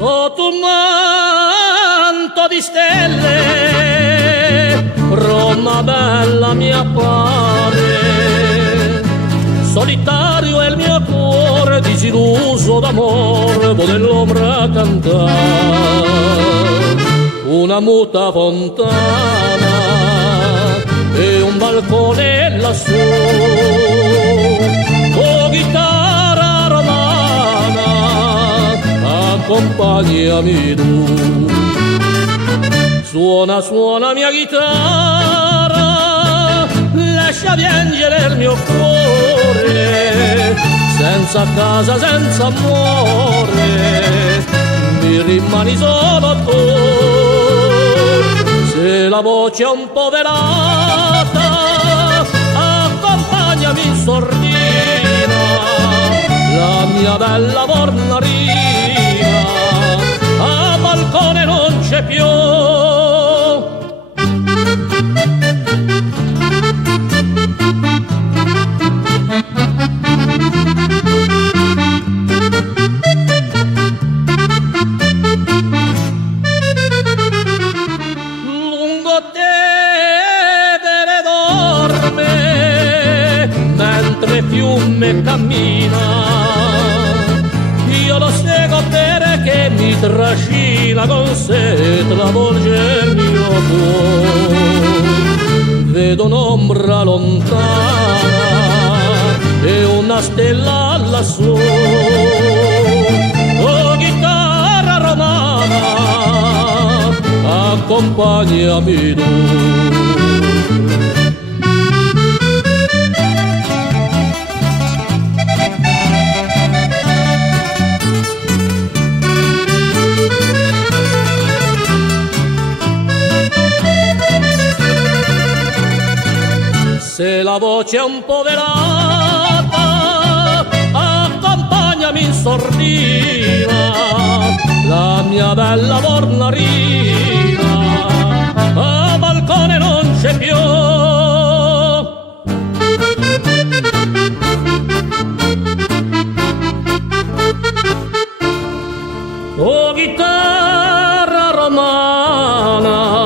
Sotto un manto di stelle, Roma bella mi appare. Solitario è il mio cuore, disilluso d'amore, può nell'ombra cantare. Una muta fontana e un balcone lassù, con chitarra romana, accompagnami tu. Suona, suona mia chitarra, lascia piangere il mio cuore, senza casa, senza amore, mi rimani solo tu. Se la voce è un po' velata, accompagnami in sordina, la mia bella fornarina, a balcone non c'è più. Mentre fiume cammina, io lo seguo perché mi trascina con sé, travolge il mio cuore. Vedo un'ombra lontana e una stella lassù, oh chitarra romana, accompagnami tu. Se la voce è un po' velata, accompagnami in sordina, la mia bella fornarina, a balcone non c'è più. Oh chitarra romana,